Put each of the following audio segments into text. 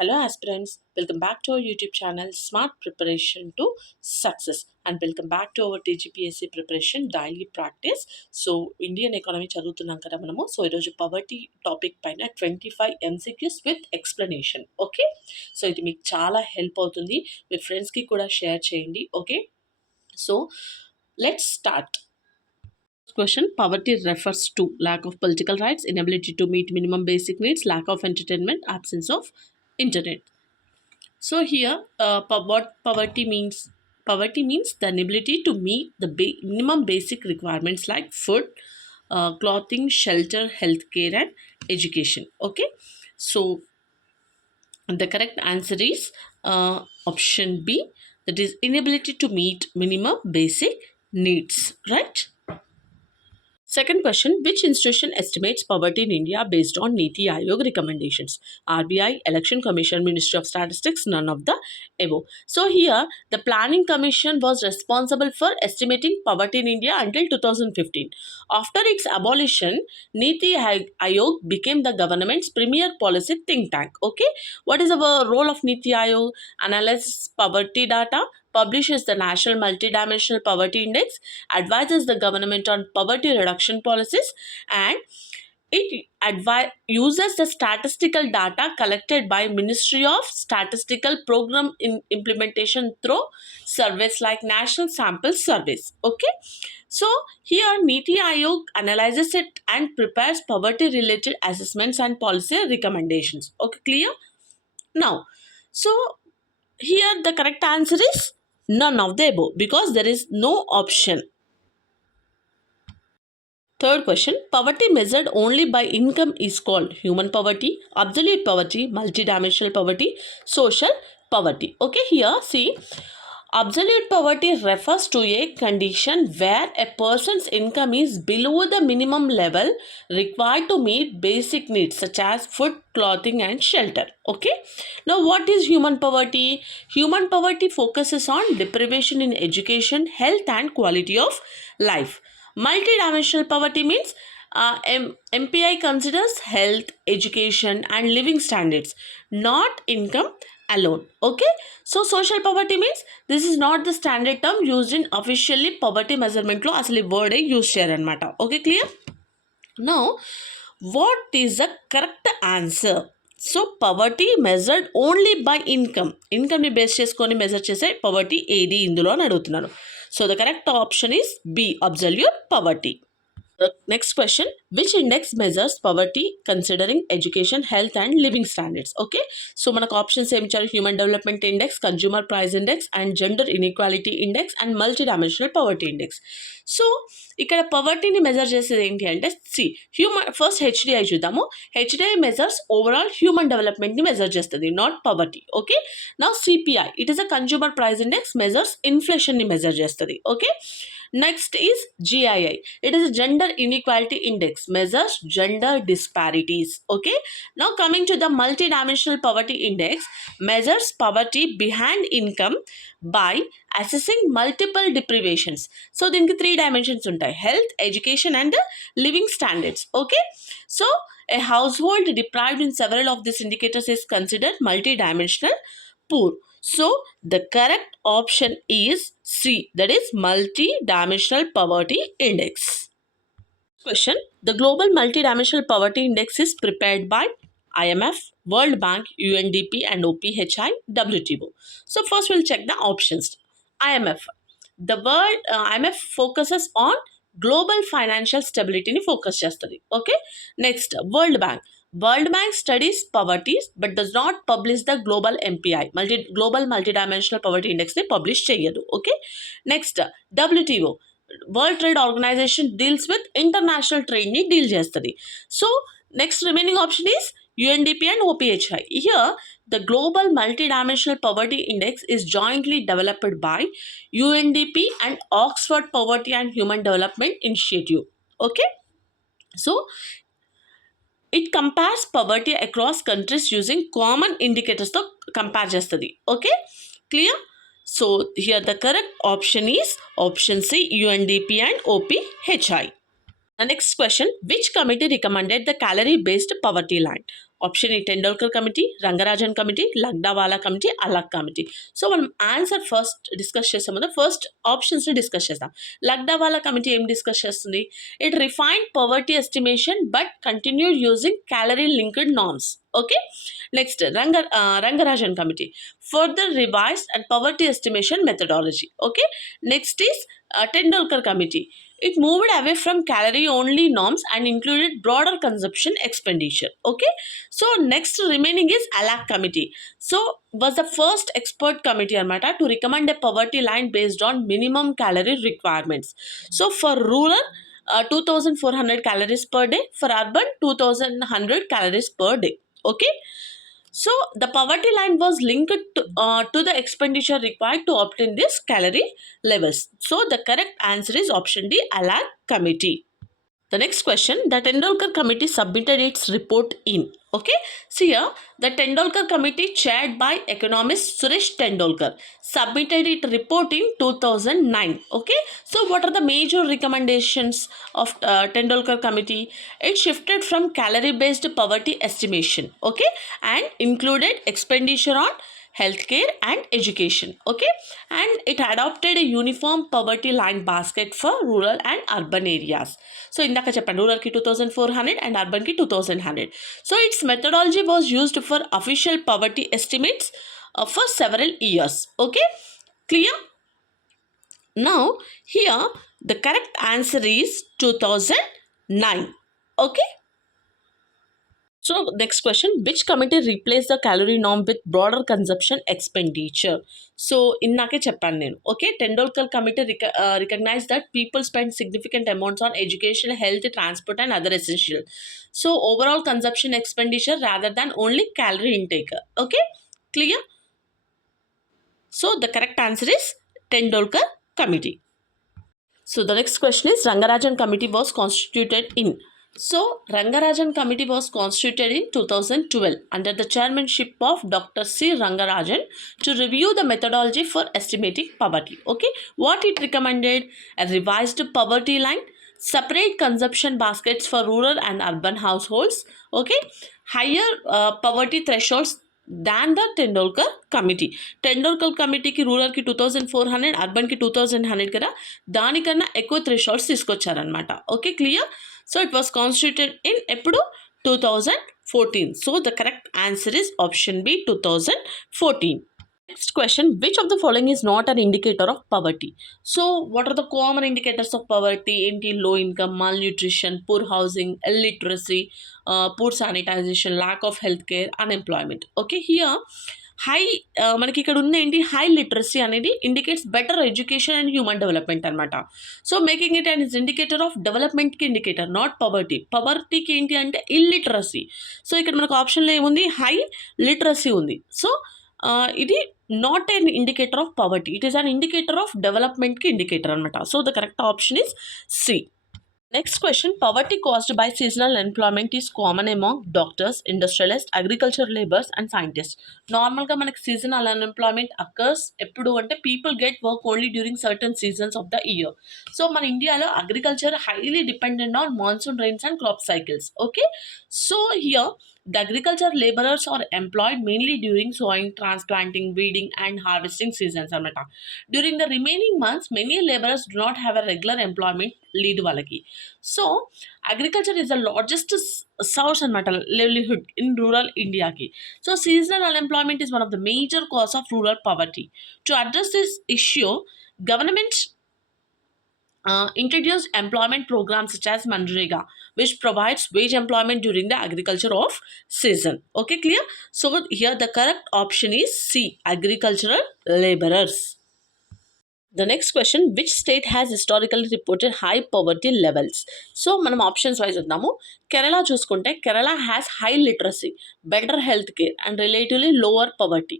Hello aspirants, welcome back to our YouTube channel Smart Preparation to Success and welcome back to our TGPSC preparation daily practice. So Indian economy చదువుతున్నాం కదా మనము. So ఈరోజు poverty topic పైన 25 MCQs with explanation. Okay, so ఇది మీకు చాలా help అవుతుంది. మీ ఫ్రెండ్స్కి కూడా షేర్ చేయండి. Okay, so let's start. Question: poverty refers to lack of political rights, inability to meet minimum basic needs, lack of entertainment, absence of internet. So here, what poverty means? Poverty means the inability to meet the minimum basic requirements like food, clothing, shelter, healthcare, and education. Okay, so the correct answer is option B. That is inability to meet minimum basic needs. Right. Second question: which institution estimates poverty in India based on NITI Aayog recommendations? RBI, Election Commission, Ministry of Statistics, none of the above. So here, the Planning Commission was responsible for estimating poverty in India until 2015. After its abolition, NITI Aayog became the government's premier policy think tank. Okay, what is the role of NITI Aayog? Analyzes poverty data, publishes the National Multidimensional Poverty Index, advises the government on poverty reduction policies, and it uses the statistical data collected by Ministry of Statistical Program implementation through surveys like National Sample Surveys. Okay, so here NITI Aayog analyzes it and prepares poverty related assessments and policy recommendations. Okay, clear? Now, so here the correct answer is none of the above because there is no option. Third question: poverty measured only by income is called human poverty, absolute poverty, multidimensional poverty, social poverty. Okay, here see, absolute poverty refers to a condition where a person's income is below the minimum level required to meet basic needs such as food, clothing, and shelter. Okay, now what is human poverty? Human poverty focuses on deprivation in education, health, and quality of life. Multidimensional poverty means MPI considers health, education, and living standards, not income alone. Okay, so social poverty means this is not the standard term used in officially poverty measurement lo asli word use cheyaranamata. Okay, clear? Now, what is the correct answer? So poverty measured only by income ni base cheskoni measure chese poverty ఏది ఇందులో అని అడుగుతున్నారు. So the correct option is B, absolute poverty. The next question: which index measures poverty considering education, health, and living standards? Okay, so manaku options em icharu: human development index, consumer price index, and gender inequality index, and multidimensional poverty index. So ఇక్కడ పవర్టీని measure చేసేది ఏంటి అంటే human first HDI చూద్దాము. HDI measures overall human డెవలప్మెంట్ని measure చేస్తుంది, not poverty. Okay, నా CPI it is a consumer price index, measures ఇన్ఫ్లేషన్ని measure చేస్తుంది. Okay, next is GII. It is a gender inequality index, measures gender disparities. Okay, now coming to the multidimensional poverty index, measures poverty behind income by assessing multiple deprivations. So దీనికి 3 dimensions ఉంటాయి: health, education, and living standards. Okay, so a household deprived in several of these indicators is considered multidimensional poor. So the correct option is C, that is multidimensional poverty index. Question: the global multidimensional poverty index is prepared by IMF, World Bank, UNDP, and OPHI, WTO. So first we'll check the options. IMF. IMF focuses on global financial stability ni focus chestadi. Okay, next World Bank. World Bank studies poverty but does not publish the global MPI, global multidimensional poverty index ni publish cheyadu. Okay, next WTO, World Trade Organization, deals with international trade ni deal chestadi. So next remaining option is UNDP and OPHI. Here the global multidimensional poverty index is jointly developed by UNDP and Oxford Poverty and Human Development Initiative. Okay, so it compares poverty across countries using common indicators to compare chestadi. Okay, clear? So here the correct option is option C, UNDP and OPHI. The next question: which committee recommended the calorie based poverty line? Option A Tendulkar committee, Rangarajan committee, Lakdawala committee, Alagh committee. So మనం answer first discuss చేసే ముందు first ఆప్షన్స్ని discuss చేద్దాం. Lakdawala committee ఏం discuss చేస్తుంది? It refined poverty estimation but continued using calorie linked norms. Okay, next Rangarajan committee further revised and poverty estimation methodology. Okay, next is Tendulkar committee. It moved away from calorie only norms and included broader consumption expenditure. Okay, so next remaining is Alag committee. So was the first expert committee anamata to recommend a poverty line based on minimum calorie requirements. So for rural 2400 calories per day, for urban 2100 calories per day. Okay, so the poverty line was linked to the expenditure required to obtain these calorie levels. So the correct answer is option D, Alag committee. The next question, the Tendulkar committee submitted its report in. Okay, so here the Tendulkar committee chaired by economist Suresh Tendulkar submitted its report in 2009. Okay, so what are the major recommendations of Tendulkar committee? It shifted from calorie based poverty estimation, okay, and included expenditure on healthcare and education. Okay, and it adopted a uniform poverty line basket for rural and urban areas. So indaka cheppanu rural ki 2400 and urban ki 2100. So its methodology was used for official poverty estimates for several years. Okay, clear? Now here the correct answer is 2009. Okay, so next question, which committee replaced the calorie norm with broader consumption expenditure? So innake cheppanu nenu. Okay, Tendulkar committee recognized that people spend significant amounts on education, health, transport and other essential. So overall consumption expenditure rather than only calorie intake. Okay, clear? So the correct answer is Tendulkar committee. So the next question is, Rangarajan committee was constituted in. So Rangarajan committee was constituted in 2012 under the chairmanship of Dr. C. Rangarajan to review the methodology for estimating poverty. Okay, what it recommended? A revised poverty line, separate consumption baskets for rural and urban households. Okay, higher poverty thresholds than the Tendulkar committee. Tendulkar committee ki rural ki 2400, urban ki 2100 కదా, దానికన్నా ఎక్కువ thresholds తీసుకొచ్చారనమాట. Okay, clear? So it was constituted in ఎప్పుడు 2014. So the correct answer is option B 2014. Next question, which of the following is not an indicator of poverty? So what are the common indicators of poverty? Low income, malnutrition, poor housing, illiteracy, poor sanitization, lack of healthcare, unemployment. Okay, here high మనకి ఇక్కడ ఉన్న ఏంటి, high literacy అనేది indicates better education and human development అనమాట. So making it and is indicator of డెవలప్మెంట్కి indicator, not poverty. పవర్టీకి ఏంటి అంటే ఇల్లిటరసీ. సో ఇక్కడ మనకు ఆప్షన్లో ఏముంది, హై లిటరసీ ఉంది. సో ఇది not an indicator of poverty, it is an indicator of డెవలప్మెంట్కి ఇండికేటర్ అనమాట. So the correct option is C. Next question, poverty caused by seasonal unemployment is common among doctors, industrialists, agriculture laborers and scientists. Normalగా మనకి seasonal unemployment occurs ఎప్పుడు అంటే people get work only during certain seasons of the year. So మన ఇండియాలో agriculture highly dependent on monsoon rains and crop cycles. Okay, so here the agriculture laborers are employed mainly during sowing, transplanting, weeding and harvesting seasons అనమాట. During the remaining months many laborers do not have a regular employment lead వాళ్ళకి. So agriculture is the largest source అనమాట livelihood in rural ఇండియాకి. So seasonal unemployment is one of the major cause of rural poverty. To address this issue, government introduced employment programs such as MGNREGA, which provides wage employment during the agriculture of season. Okay, clear? So here the correct option is C, agricultural laborers. The next question, which state has historically reported high poverty levels? So మనం options wise ఉందాము. కేరళ చూసుకుంటే Kerala has high literacy, better health care and relatively lower poverty.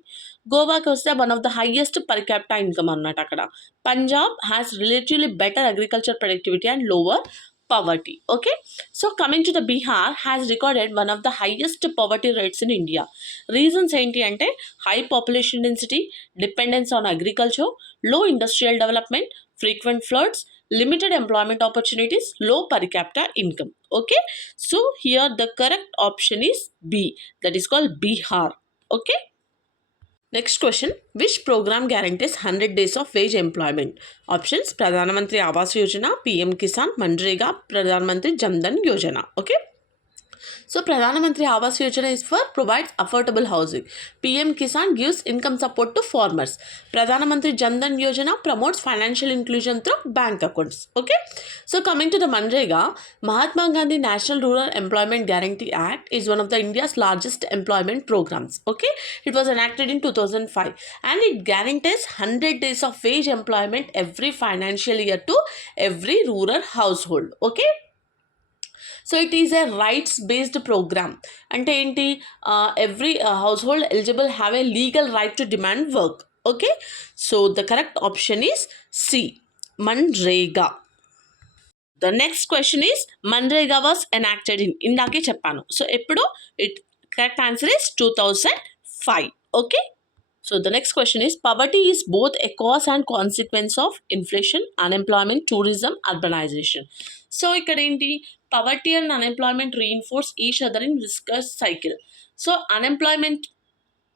గోవాకి వస్తే one of the highest per capita income అన్నమాట అక్కడ. Punjab has relatively better agriculture productivity and lower poverty. Okay, so coming to the Bihar has recorded one of the highest poverty rates in India. Reasons ఏంటి అంటే high population density, dependence on agriculture, low industrial development, frequent floods, limited employment opportunities, low per capita income. Okay, so here the correct option is B, that is called Bihar. Okay. Next question, which program guarantees 100 days of wage employment? Options, Pradhan Mantri Awas Yojana, PM Kisan, MGNREGA, Pradhan Mantri Jan Dhan Yojana. Okay. So Pradhan Mantri Awas Yojana is for provides affordable housing. PM Kisan gives income support to farmers. Pradhan Mantri Jan Dhan Yojana promotes financial inclusion through bank accounts. Okay. So coming to the MGNREGA, Mahatma Gandhi National Rural Employment Guarantee Act is one of the India's largest employment programs. Okay. It was enacted in 2005 and it guarantees 100 days of wage employment every financial year to every rural household. Okay. So it is a rights based programme. అంటే ఏంటి, every household eligible have a legal right to demand work. Okay, so the correct option is C, MNREGA. The next question is MNREGA was enacted in, ఇందాకే చెప్పాను. So ఎప్పుడు, it correct answer is 2005. Okay. So the next question is, poverty is both a cause and consequence of inflation, unemployment, tourism, urbanization. So ఇక్కడ ఏంటి, poverty and unemployment reinforce each other in viscous cycle. So unemployment,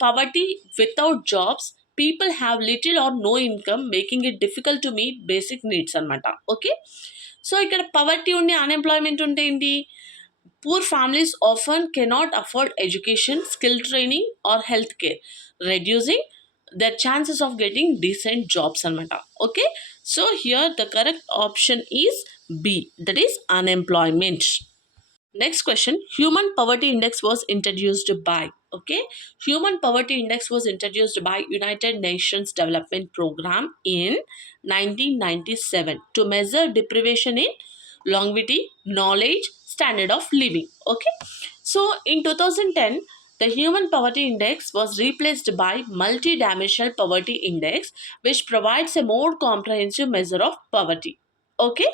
poverty, without jobs, people have little or no income, making it difficult to meet basic needs అన్నమాట. Okay, so ఇక్కడ poverty ఉండి unemployment ఉంటే ఏంటి, poor families often cannot afford education, skill training or health care, reducing their chances of getting decent jobs anamata. Okay, so here the correct option is B, that is unemployment. Next question, human poverty index was introduced by, okay, human poverty index was introduced by United Nations Development Program in 1997 to measure deprivation in longevity, knowledge, standard of living. Okay, so in 2010 the human poverty index was replaced by multidimensional poverty index, which provides a more comprehensive measure of poverty. Okay,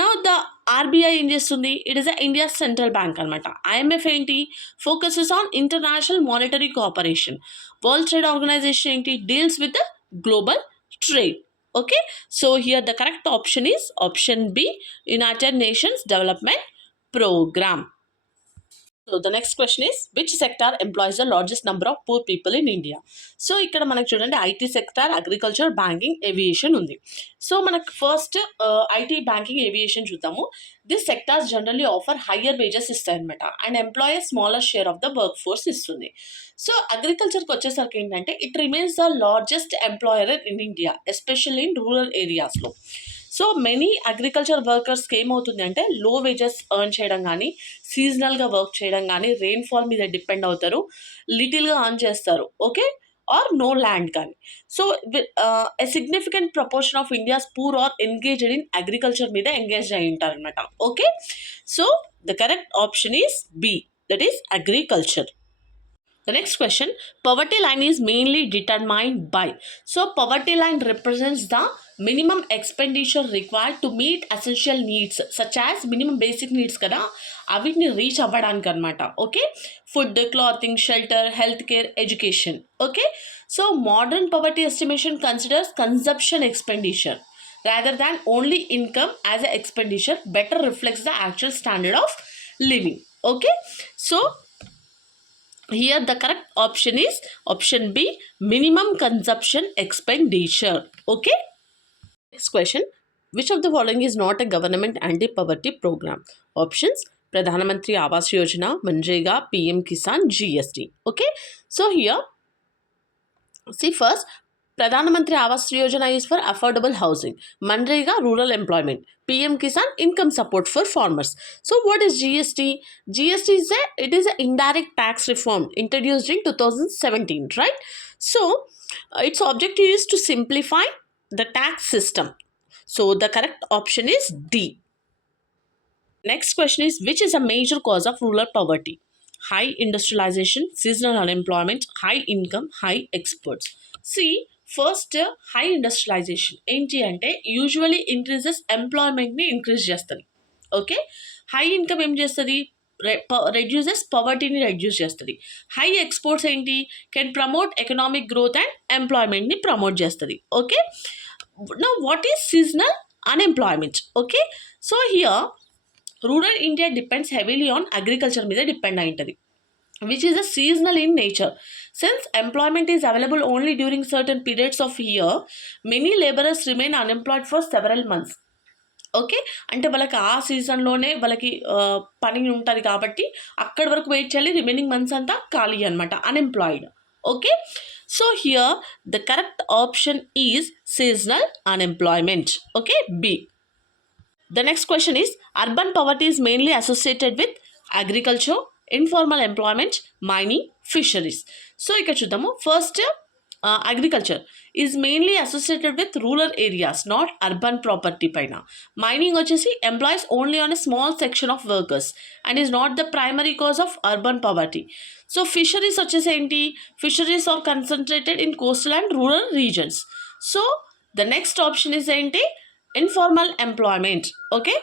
now the RBI ఏం చేస్తుంది, it is India central bank అనమాట. IMF ఏంటి, focuses on international monetary cooperation. World trade organization ఏంటి, deals with the global trade. Okay, so here the correct option is option B, United Nations Development Program. So the next question is, which sector employs the largest number of poor people in India? So ఇక్కడ మనకు చూడండి, IT sector, agriculture, banking, aviation ఉంది. So మనకు first IT, banking, aviation చూద్దాము. This sectors generally offer higher wages ఇస్తాయి అనమాట and employ smaller share of the workforce ఇస్తుంది. So అగ్రికల్చర్కి వచ్చేసరికి ఏంటంటే, it remains the largest employer in India, especially in rural ఏరియాస్లో. సో మెనీ అగ్రికల్చర్ వర్కర్స్కి ఏమవుతుంది అంటే, లో వేజెస్ ఎర్న్ చేయడం కానీ, సీజనల్గా వర్క్ చేయడం కానీ, రెయిన్ఫాల్ మీద డిపెండ్ అవుతారు, లిటిల్గా ఎర్న్ చేస్తారు. ఓకే, ఆర్ నో ల్యాండ్ కానీ. So a significant proportion of India's poor are engaged in agriculture మీద ఎంగేజ్ అయి ఉంటారు అనమాట. Okay, so the correct option is B, that is agriculture. The next question, poverty line is mainly determined by. So poverty line represents the minimum expenditure required to meet essential needs such as minimum basic needs kada, avitni reach avvadaniki anamata. Okay, food, clothing, shelter, healthcare, education. Okay, so modern poverty estimation considers consumption expenditure rather than only income as an expenditure, better reflects the actual standard of living. Okay, so here the correct option is option B, minimum consumption expenditure. Okay, next question, which of the following is not a government anti-poverty program? Options, Pradhan Mantri Awas Yojana, MGNREGA, PM Kisan, GST. Okay, so here see first, Pradhan Mantri Awas Yojana is for affordable housing, MGNREGA rural employment, PM Kisan income support for farmers. So what is GST? GST is an indirect tax reform introduced in 2017, right? So its objective is to simplify the tax system. So the correct option is D. Next question is, which is a major cause of rural poverty? High industrialization, seasonal unemployment, high income, high exports. See, first high industrialization ఏంటి అంటే, usually increases ఎంప్లాయ్మెంట్ని increase చేస్తుంది. Okay, high income ఏం చేస్తుంది, reduces పవర్టీని reduce చేస్తుంది. High exports ఏంటి, can promote economic growth and ఎంప్లాయ్మెంట్ని ప్రమోట్ చేస్తుంది. Okay, now what is seasonal unemployment. Okay, so here rural India depends heavily on agriculture మీద డిపెండ్ అయి ఉంటుంది, which is a seasonal in nature. Since employment is available only during certain periods of year, many laborers remain unemployed for several months. Okay, అంటే వాళ్ళకి ఆ సీజన్లోనే వాళ్ళకి పని ఉంటుంది కాబట్టి అక్కడి వరకు వెయిట్ చేయాలి, రిమైనింగ్ మంత్స్ అంతా ఖాళీ అనమాట, unemployed. Okay, so here the correct option is seasonal unemployment. Okay, B. The next question is, urban poverty is mainly associated with agriculture, informal employment, mining, fisheries. So ఇక్కడ చూద్దాము. First, agriculture is mainly associated with rural areas, not urban property పైన. Mining వచ్చేసి employs only on a small section of workers and is not the primary cause of urban poverty. So fisheries వచ్చేసి ఏంటి? Fisheries are concentrated in coastal and rural regions. So the next option is ఏంటి? Informal employment. Okay,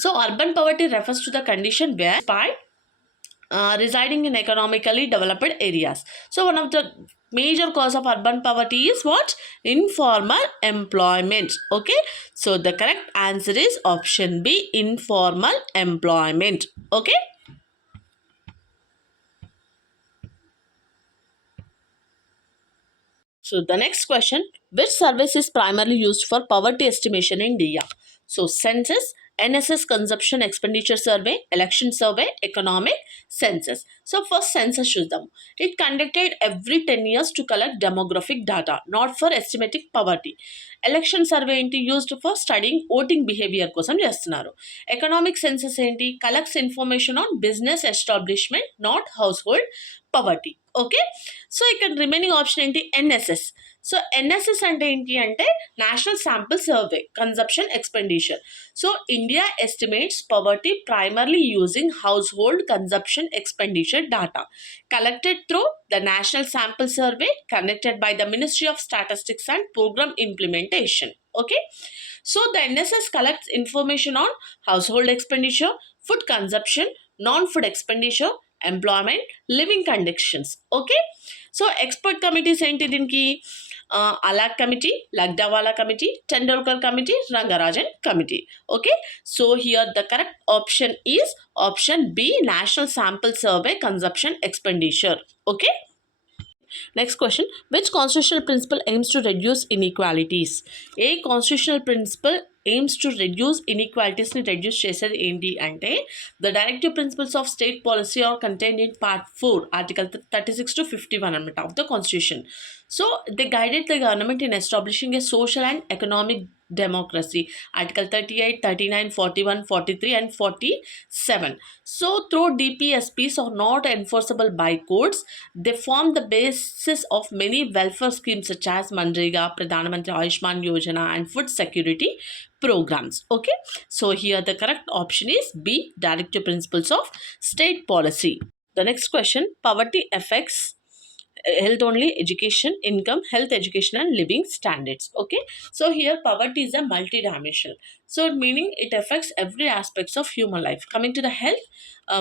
so urban poverty refers to the condition where by residing in economically developed areas. So one of the major cause of urban poverty is what? Informal employment. Okay, so the correct answer is option B, informal employment. Okay, so the next question, which service is primarily used for poverty estimation in India? So census, NSS consumption expenditure survey, election survey, economic census. So first census చూద్దాం. It conducted every 10 years to collect demographic data, not for estimating poverty. Election survey ఏంటి? Used for studying voting behaviour కోసం చేస్తున్నారు. Economic census ఏంటి? Collects information on business establishment, not household poverty. Okay, so ఇక్కడ remaining option ఏంటి? NSS. So NSS అంటే ఏంటి అంటే national sample survey consumption expenditure. So India estimates poverty primarily using household consumption expenditure data collected through the National Sample Survey conducted by the Ministry of Statistics and Program Implementation. Okay, so the NSS collects information on household expenditure, food consumption, non-food expenditure, employment, living conditions. Okay, so expert committees ఏంటి దీనికి? Alagh committee, Lakdawala committee, Tendulkar committee, Rangarajan committee. Okay, so here the correct option is option B, national sample survey consumption expenditure. Okay, next question, which constitutional principle aims to reduce ఇన్ఈక్వాలిటీస్? A constitutional principle aims to reduce ఇన్ఈక్వాలిటీస్ని reduce చేసేది ఏంటి అంటే the directive principles of state policy are contained in part 4 article 36 to 51 అనమాట of the constitution. So they guided the government in establishing a social and economic democracy, article 38, 39, 41, 43 and 47. So though DPSPs are not enforceable by courts, they form the basis of many welfare schemes such as MGNREGA, Pradhan Mantri Ayushman Yojana and food security programs. Okay, so here the correct option is B, directive principles of state policy. The next question, poverty affects health only, education, income, health, education and living standards. Okay, so here poverty is a multidimensional, so meaning it affects every aspects of human life. Coming to the health,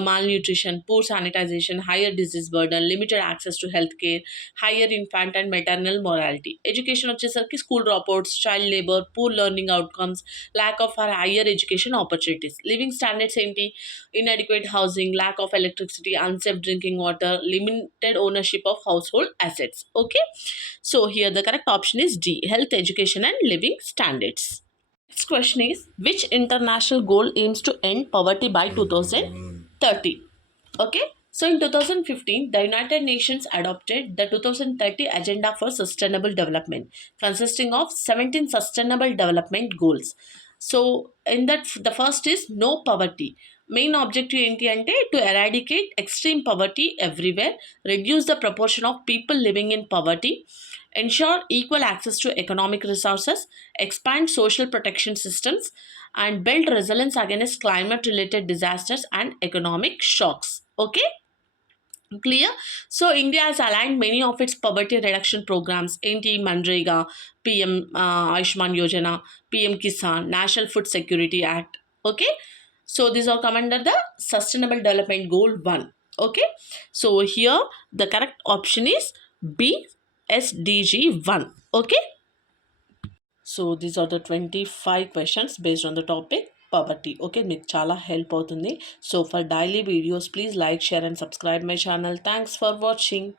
malnutrition, poor sanitization, higher disease burden, limited access to health care, higher infant and maternal mortality. Education వచ్చేసరికి school dropouts, child labor, poor learning outcomes, lack of higher education opportunities. Living standards ఏంటి? Inadequate housing, lack of electricity, unsafe drinking water, limited ownership of household assets. Okay, so here the correct option is D, health, education and living standards. Next question is, which international goal aims to end poverty by 2030? Okay, so in 2015 the United Nations adopted the 2030 Agenda for Sustainable Development consisting of 17 sustainable development goals. So in that the first is no poverty. Main objective ఏంటి అంటే to eradicate extreme poverty everywhere, reduce the proportion of people living in poverty, ensure equal access to economic resources, expand social protection systems, and build resilience against climate-related disasters and economic shocks. Okay? Clear? So India has aligned many of its poverty reduction programs, NTI MGNREGA, PM Ayushman Yojana, PM Kisan, National Food Security Act. Okay? So these are come under the Sustainable Development Goal 1. Okay? So here the correct option is B, SDG 1. Okay? So these are the 25 questions based on the topic poverty. Okay, మీకు చాలా help అవుతుంది. So for daily videos please like, share and subscribe my channel. Thanks for watching.